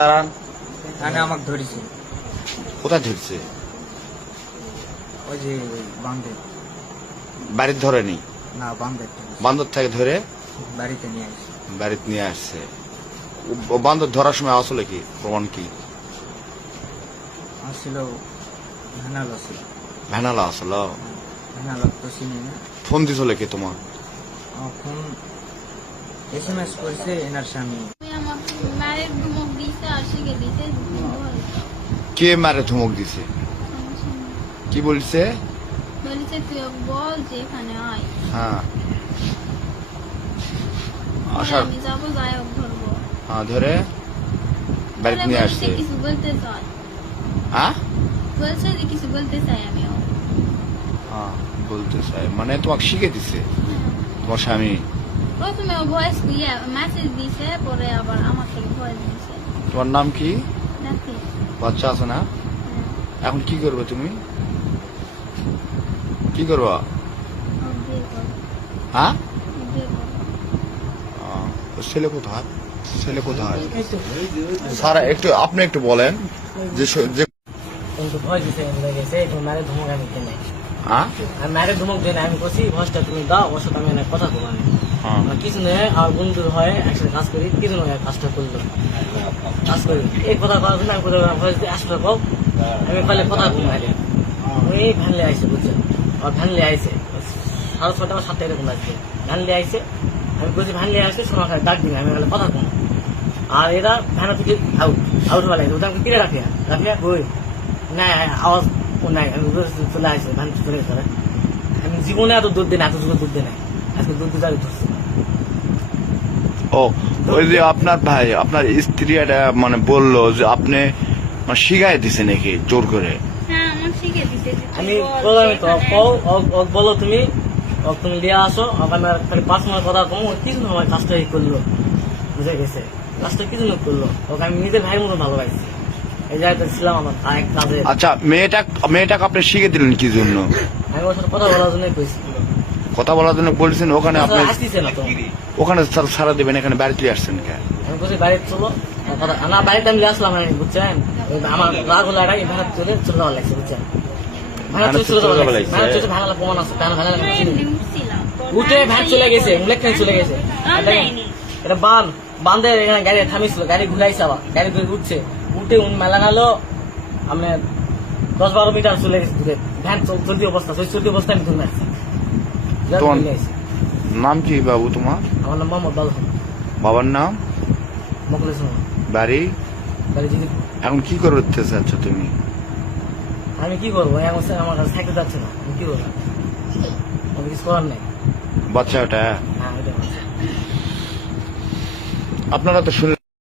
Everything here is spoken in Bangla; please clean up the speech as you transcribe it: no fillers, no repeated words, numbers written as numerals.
আমাকে ধরেছে। কোথায় ধরছে? ওই যে বান্ধে। বাড়ির ধরেনি? না, বান্ধে। বান্দর থেকে ধরে বাড়িতে নিয়ে আসছে। বাড়িতে নিয়ে আসছে। বান্দর ধরার সময় আসলে কি প্রমাণ কি? আসছিল ভ্যানাল ছিল। ভ্যানালা আসলো? ভ্যানাল তো চিনি না। ফোন দিছিল কে তোমার? ফোন SMS করেছে এনার স্বামী। কে মারে ধমক দিছে? কি বলছে? বলছে তুই বল যে এখানে আয়। হ্যাঁ আমি যাবো, যাই ধরবো। হ্যাঁ ধরে বাড়িতে নিয়ে আসছে। কিছু বলতে চাই। হ্যাঁ বলছে যে কিছু বলতে চাই আমিও। হ্যাঁ বলতে চাই মানে তোমাকে শিখে দিছে তোমার স্বামী? প্রথমে ভয়েস দিয়ে মেসেজ দিছে, পরে আবার আমার থেকে ভয়েস দিছে। তোমার নাম কি? দেখি বাচ্চা আছে না? এখন কি করবে তুমি? কি করবা? হ্যাঁ ছেলে কোথায়? ছেলে কোথায়? স্যার একটু আপনি একটু বলেন যে কিন্তু ভয় দিছে গেছে মারে ধমক আমি দিই নাই। হ্যাঁ আমি মারে ধমক দিই না, আমি বলছি ভয়েসটা তুমি দাও, ওর সাথে আমি অনেক কথা বলবো। আমি কিছু নয়, আমার বন্ধু হয় একসাথে কাজ করি, কিছু নয় কাজটা করলো কাজ করি এই কথা করার জন্য আমি ভয়েস দিয়ে আসলে কম আমি পারলে কথা কম হারে ওই ভ্যানলে আইসে বুঝছেন। আর ভ্যানলে আইসে 6:30 বা 7টা এরকম আসবে। ভ্যানলে আইসে আমি বলছি ভ্যানলে আসে শোনা খাই ডাক দিন, আমি বলে কথা কম। আর এরা ভ্যানা থেকে আউট আউট হওয়া লাগে, ওটা আমি কিনে রাখি বই নাই আওয়াজ নাই। আমি চলে আসে ভ্যান চলে গেছে। আমি জীবনে এত দুধ দিই না, এত যুগে দুধ দিই না, আজকে দুধ দিতে ধরছি। ও ওই যে আপনার ভাই আপনার স্ত্রী এটা মানে বললো যে আপনি শিখাই দিছে নাকি জোর করে? হ্যাঁ, আমার শিখে দিছে। আমি বললাম তো বলো তুমি তুমি নিয়ে আসো, আমার খালি 5 মিনিট কথা কম, কিছু আমার কাজটা করলো বুঝে গেছে। কাজটা কিছু না করলো, ওকে আমি নিজের ভাইয়ের মতো ভালোবাসি। এই জায়গাতে ছিলাম আমার এক কাজে। আচ্ছা মেয়েটাকে আপনি শিখে দিলেন কি জন্য? আমি ওর সাথে কথা বলার জন্য কইছি। কথা বলার জন্য বলছেন ওখানে আপনি আসতেছে না তো, ওখানে ছাড়া দেবেন, এখানে বাড়িতে আসছেন কেন? আমি বলছি বাড়িতে চলো কথা না, বাড়িতে আমি আসলাম আমি বুঝছেন। আমার রাগ হলো এটাই ভাড়া চলে যাওয়ার লাগছে বুঝছেন। ভাড়া চলে যাওয়ার লাগছে, ভাড়া প্রমাণ আছে ভাড়া উঠে ভ্যান চলে গেছে, ইলেকট্রিক চলে গেছে। এটা বান্ধে এখানে গাড়ি থামিয়েছিল, গাড়ি ঘুরাইছে, আবার গাড়ি উঠছে, উঠে মেলা নালো আমি 10-12 মিটার চলে গেছে দূরে। ভ্যান চলতি অবস্থা, চলতি অবস্থা আমি ধরে আসছি। নাম কি বাবু তোমার? আমার নাম মোহাম্মদ বাবু। বাবার নাম? মকলেশ। বাড়ি? যদি এখন কি করতে চাচ্ছ তুমি? আমি কি করবো, আমার কাছে থাকতে যাচ্ছে না, আমি কি করবো, আমি কিছু করার নেই। বাচ্চাটা হ্যাঁ, আপনারা তো শুনলেন।